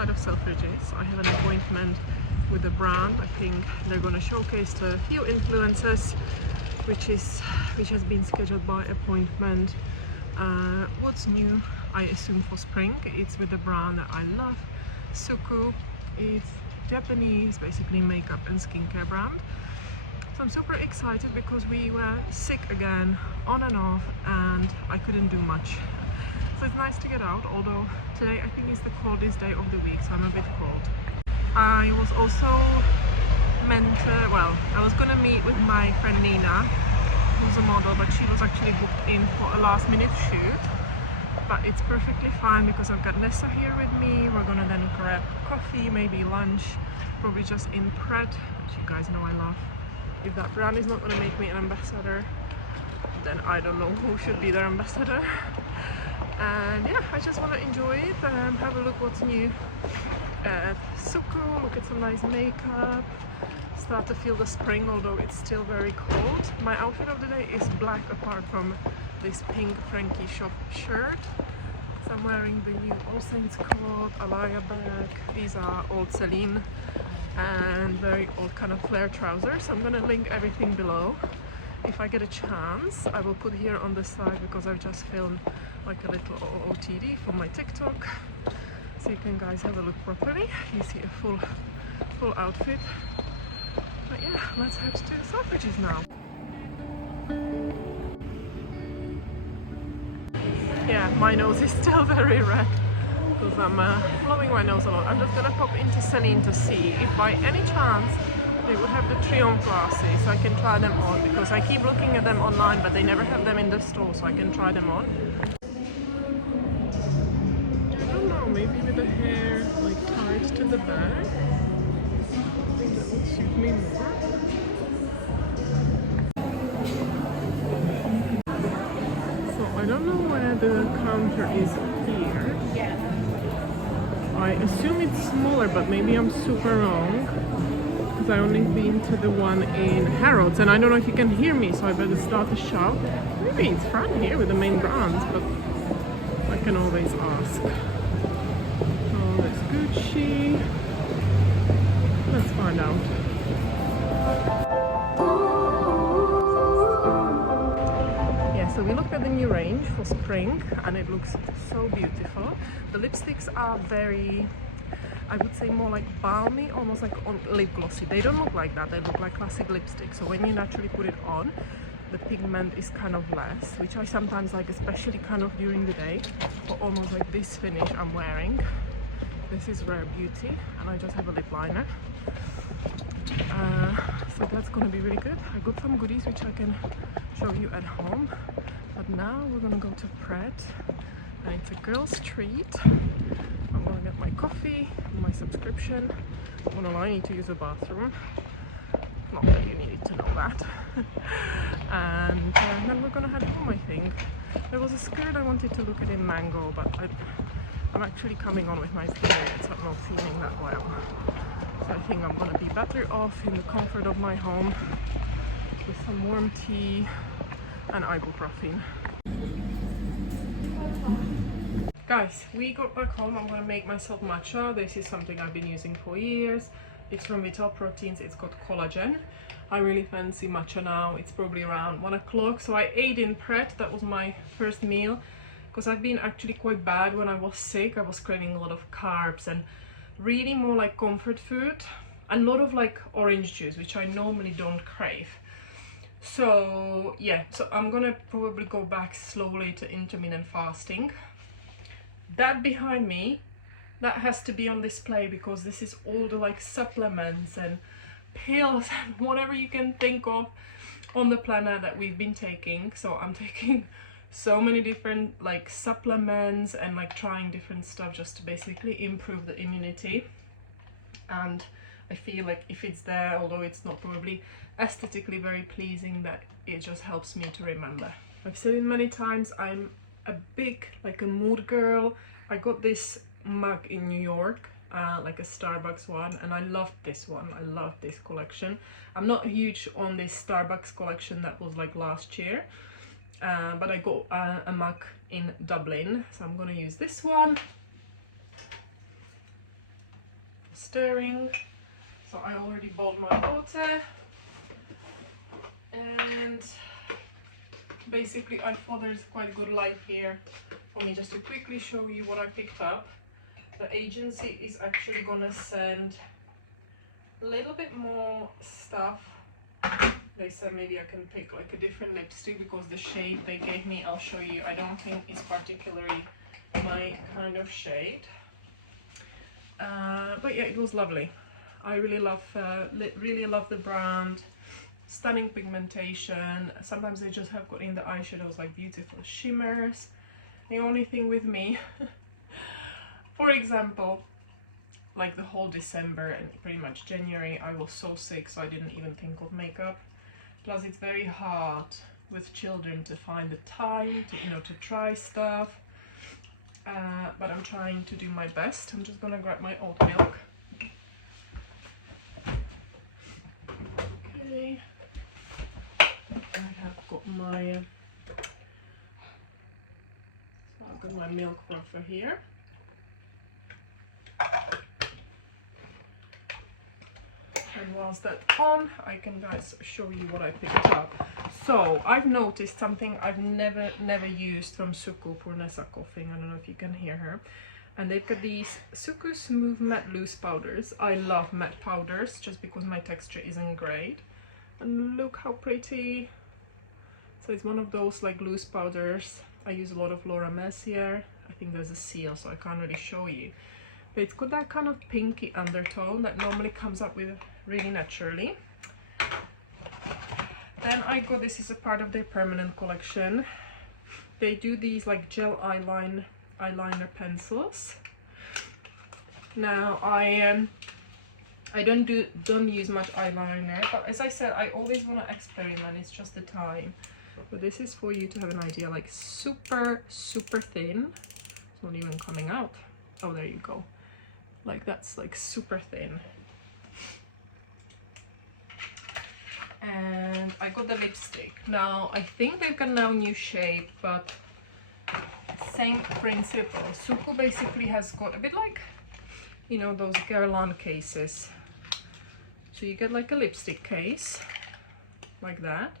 outside of Selfridges. I have an appointment with the brand. I think they're going to showcase a few influencers, which has been scheduled by appointment. What's new, I assume, for spring, it's with the brand that I love, Suku. It's Japanese, basically makeup and skincare brand. So I'm super excited because we were sick again, on and off, and I couldn't do much. So it's nice to get out, although today I think is the coldest day of the week, so I'm a bit cold. I was also I was gonna meet with my friend Nina, who's a model, but she was actually booked in for a last minute shoot. But it's perfectly fine because I've got Nessa here with me. We're gonna then grab coffee, maybe lunch, probably just in Pret, which you guys know I love. If that brand is not gonna make me an ambassador, then I don't know who should be their ambassador. And yeah, I just want to enjoy it and have a look what's new at Suku, look at some nice makeup, start to feel the spring, although it's still very cold. My outfit of the day is black apart from this pink Frankie shop shirt. So I'm wearing the new All Saints coat, Alaya bag. These are old Celine and very old kind of flare trousers. I'm gonna link everything below. If I get a chance, I will put here on the side because I've just filmed like a little OOTD for my TikTok, so you can guys have a look properly. You see a full outfit. But yeah, let's head to Selfridges now. Yeah, my nose is still very red because I'm blowing my nose a lot. I'm just gonna pop into SEZANE to see if by any chance they would have the Triumph glasses, so I can try them on, because I keep looking at them online but they never have them in the store, so I can try them on. I don't know, maybe with the hair like tied to the back, I think that would suit me more. So I don't know where the counter is here. I assume it's smaller, but maybe I'm super wrong. I only been to the one in Harrods, and I don't know if you can hear me, so I better start to shout. Maybe it's fun here with the main brands, but I can always ask. Oh, that's Gucci. Let's find out. Yeah, so we looked at the new range for spring, and it looks so beautiful. The lipsticks are very, I would say, more like balmy, almost like on lip glossy. They don't look like that, they look like classic lipstick. So when you naturally put it on, the pigment is kind of less, which I sometimes like, especially kind of during the day, or almost like this finish I'm wearing. This is Rare Beauty, and I just have a lip liner. So that's gonna be really good. I got some goodies which I can show you at home. But now we're gonna go to Pret, and it's a girl's treat. I'm gonna get my coffee, my subscription. I need to use a bathroom. Not that you needed to know that. And then we're gonna head home, I think. There was a skirt I wanted to look at in Mango, but I'm actually coming on with my period, so I'm not feeling that well. So I think I'm gonna be better off in the comfort of my home with some warm tea and ibuprofen. Guys, we got back home. I'm gonna make myself matcha. This is something I've been using for years. It's from Vital Proteins. It's got collagen. I really fancy matcha now. It's probably around 1 o'clock. So I ate in Pret. That was my first meal, because I've been actually quite bad when I was sick. I was craving a lot of carbs and really more like comfort food, and a lot of like orange juice, which I normally don't crave. So yeah, so I'm gonna probably go back slowly to intermittent fasting. That behind me, that has to be on display, because this is all the like supplements and pills and whatever you can think of on the planet that we've been taking. So I'm taking so many different like supplements and like trying different stuff just to basically improve the immunity. And I feel like if it's there, although it's not probably aesthetically very pleasing, that it just helps me to remember. I've said it many times, I'm a big like a mood girl. I got this mug in New York, like a Starbucks one, and I loved this one. I love this collection. I'm not huge on this Starbucks collection that was like last year, but I got a mug in Dublin, so I'm gonna use this one. stirring. So I already boiled my water, and basically I thought there's quite a good light here for me just to quickly show you what I picked up. The agency is actually gonna send a little bit more stuff. They said maybe I can pick like a different lipstick because the shade they gave me, I'll show you, I don't think is particularly my kind of shade. But yeah, it was lovely. I really love the brand. Stunning pigmentation. Sometimes they just have got in the eyeshadows like beautiful shimmers. The only thing with me, for example, like the whole December and pretty much January, I was so sick, so I didn't even think of makeup. Plus it's very hard with children to find the time to, you know, to try stuff. But I'm trying to do my best. I'm just gonna grab my oat milk. Okay. I have got my so I've got my milk frother here. And whilst that's on, I can guys show you what I picked up. So I've noticed something I've never used from Suku for Nessa coughing. I don't know if you can hear her. And they've got these Suku Smooth Matte Loose Powders. I love matte powders just because my texture isn't great. And look how pretty. So it's one of those like loose powders. I use a lot of Laura Mercier. I think there's a seal, so I can't really show you. But it's got that kind of pinky undertone that normally comes up with really naturally. Then I got, this is a part of their permanent collection. They do these like gel eyeliner pencils. Now I don't use much eyeliner, but as I said, I always want to experiment. It's just the time. But this is for you to have an idea, like super thin. It's not even coming out. Oh, there you go. Like that's like super thin. And I got the lipstick. Now I think they've got now new shape, but same principle. Suku basically has got a bit like, you know, those Guerlain cases. So you get like a lipstick case like that,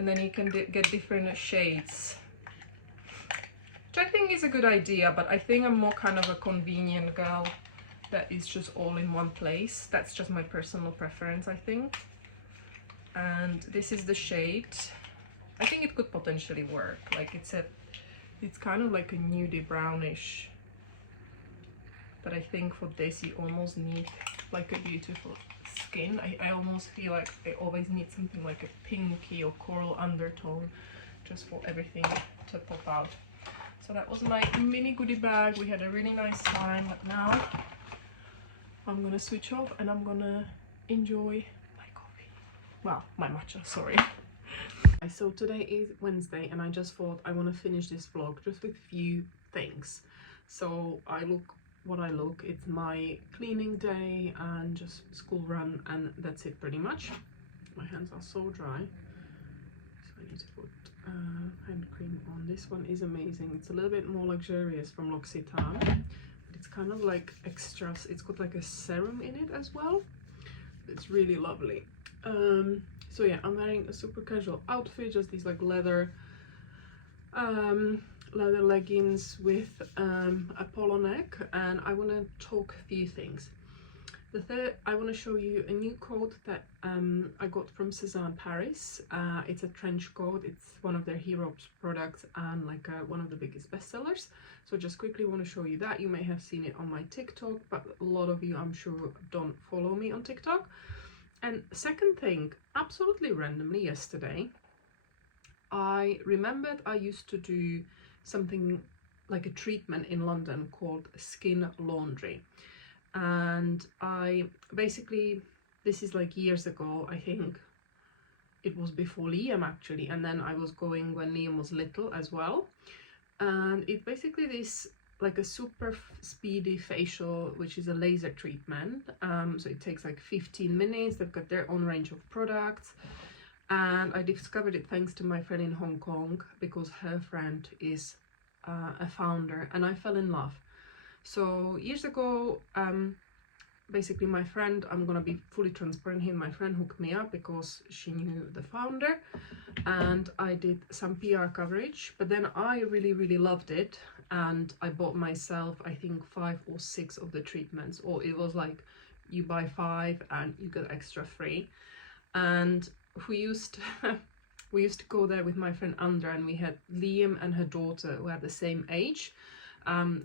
and then you can get different shades, which I think is a good idea, but I think I'm more kind of a convenient girl that is just all in one place. That's just my personal preference, I think. And this is the shade. I think it could potentially work. Like it's kind of like a nudie brownish, but I think for this you almost need like a beautiful skin. I almost feel like I always need something like a pinky or coral undertone just for everything to pop out. So that was my mini goodie bag. We had a really nice time, but now I'm gonna switch off and I'm gonna enjoy my coffee. Well, my matcha, sorry. So today is Wednesday and I just thought I want to finish this vlog just with few things. So I look what I look. It's my cleaning day and just school run, and that's it pretty much. My hands are so dry, so I need to put hand cream on. This one is amazing. It's a little bit more luxurious from L'Occitane, but it's kind of like extras. It's got like a serum in it as well. It's really lovely. So yeah, I'm wearing a super casual outfit, just these like leather leggings with a polo neck, and I want to talk a few things. The third, I want to show you a new coat that I got from SEZANE Paris. It's a trench coat. It's one of their hero products and like one of the biggest bestsellers. So just quickly want to show you that. You may have seen it on my TikTok, but a lot of you, I'm sure, don't follow me on TikTok. And second thing, absolutely randomly yesterday, I remembered I used to do something like a treatment in London called skin laundry. And I basically, this is like years ago, I think it was before Liam actually, and then I was going when Liam was little as well. And it basically this like a super speedy facial, which is a laser treatment. So it takes like 15 minutes. They've got their own range of products. And I discovered it thanks to my friend in Hong Kong, because her friend is a founder, and I fell in love. So years ago, basically my friend, I'm gonna be fully transparent here, my friend hooked me up because she knew the founder, and I did some PR coverage, but then I really loved it, and I bought myself I think 5 or 6 of the treatments, or it was like you buy 5 and you get extra free. And we used to go there with my friend Andra, and we had Liam and her daughter who are the same age,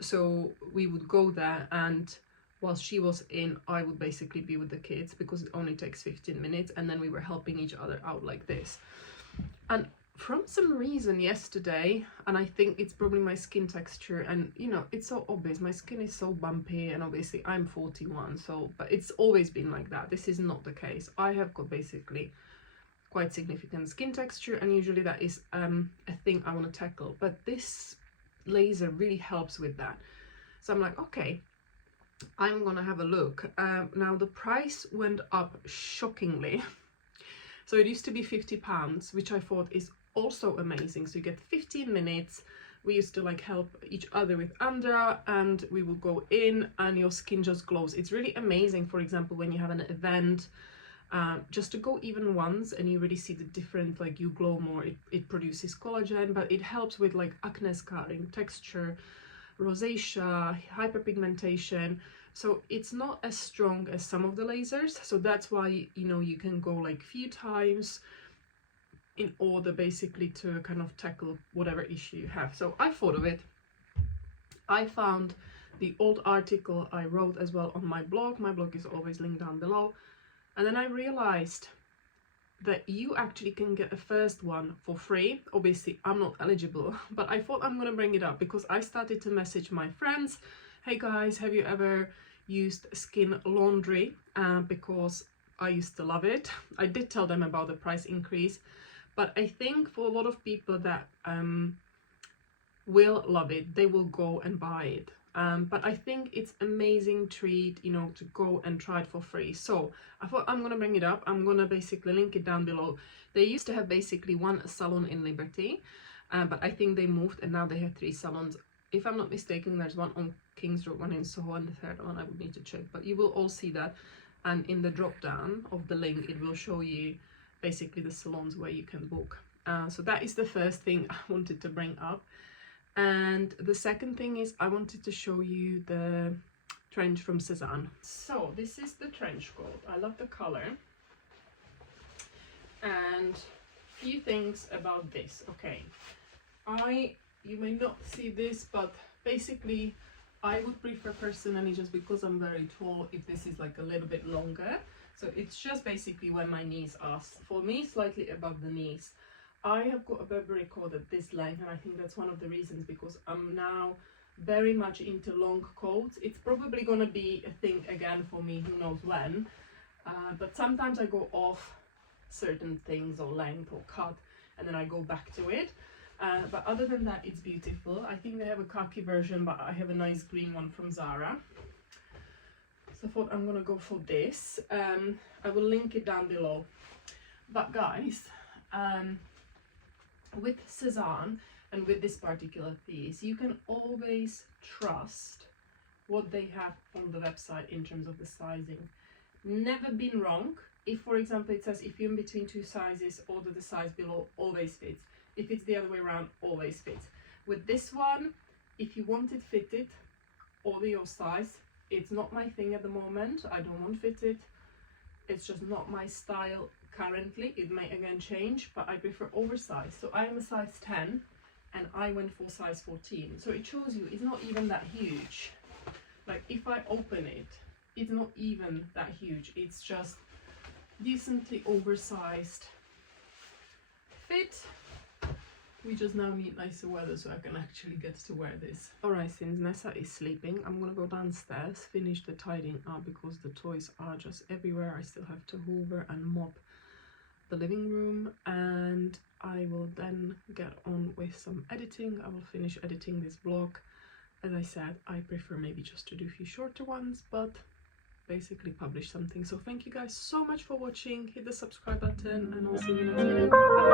so we would go there, and while she was in, I would basically be with the kids because it only takes 15 minutes, and then we were helping each other out like this. And from some reason yesterday, and I think it's probably my skin texture, and you know, it's so obvious, my skin is so bumpy, and obviously I'm 41, so, but it's always been like that. This is not the case. I have got basically quite significant skin texture, and usually that is a thing I want to tackle, but this laser really helps with that. So I'm like, okay, I'm gonna have a look. Now the price went up shockingly. So it used to be £50, which I thought is also amazing. So you get 15 minutes. We used to like help each other with Andra, and we will go in and your skin just glows. It's really amazing, for example, when you have an event, just to go even once and you really see the difference, like you glow more. It produces collagen, but it helps with like acne scarring, texture, rosacea, hyperpigmentation. So it's not as strong as some of the lasers, so that's why, you know, you can go like few times in order basically to kind of tackle whatever issue you have. So I thought of it. I found the old article I wrote as well on my blog. My blog is always linked down below. And then I realized that you actually can get a first one for free. Obviously I'm not eligible, but I thought I'm gonna bring it up because I started to message my friends, hey guys, have you ever used skin laundry? Because I used to love it. I did tell them about the price increase, but I think for a lot of people that will love it, they will go and buy it. But I think it's amazing treat, you know, to go and try it for free. So I thought I'm gonna bring it up. I'm gonna basically link it down below. They used to have basically one salon in Liberty, but I think they moved and now they have 3 salons. If I'm not mistaken, there's one on Kings Road, one in Soho, and the third one I would need to check, but you will all see that. And in the drop down of the link, it will show you basically the salons where you can book. So that is the first thing I wanted to bring up. And the second thing is I wanted to show you the trench from SEZANE. So this is the trench coat. I love the color. And few things about this. Okay, you may not see this, but basically I would prefer personally, just because I'm very tall, if this is like a little bit longer. So it's just basically where my knees are. For me, slightly above the knees. I have got a Burberry coat at this length, and I think that's one of the reasons, because I'm now very much into long coats. It's probably gonna be a thing again for me, who knows when, but sometimes I go off certain things or length or cut and then I go back to it. But other than that, it's beautiful. I think they have a khaki version, but I have a nice green one from Zara. So I thought I'm gonna go for this. I will link it down below. But guys, with SEZANE and with this particular piece, you can always trust what they have on the website in terms of the sizing. Never been wrong. If, for example, it says if you're in between 2 sizes, order the size below, always fits. If it's the other way around, always fits. With this one, if you want it fitted, order your size. It's not my thing at the moment. I don't want fitted. It's just not my style currently. It may again change, but I prefer oversized. So I am a size 10 and I went for size 14. So it shows you it's not even that huge. Like if I open it, it's not even that huge. It's just decently oversized fit. We just now need nicer weather so I can actually get to wear this. Alright, since Nessa is sleeping, I'm gonna go downstairs, finish the tidying up because the toys are just everywhere. I still have to hoover and mop the living room, and I will then get on with some editing. I will finish editing this vlog. As I said, I prefer maybe just to do a few shorter ones, but basically publish something. So thank you guys so much for watching. Hit the subscribe button and I'll see you in the next video. Bye.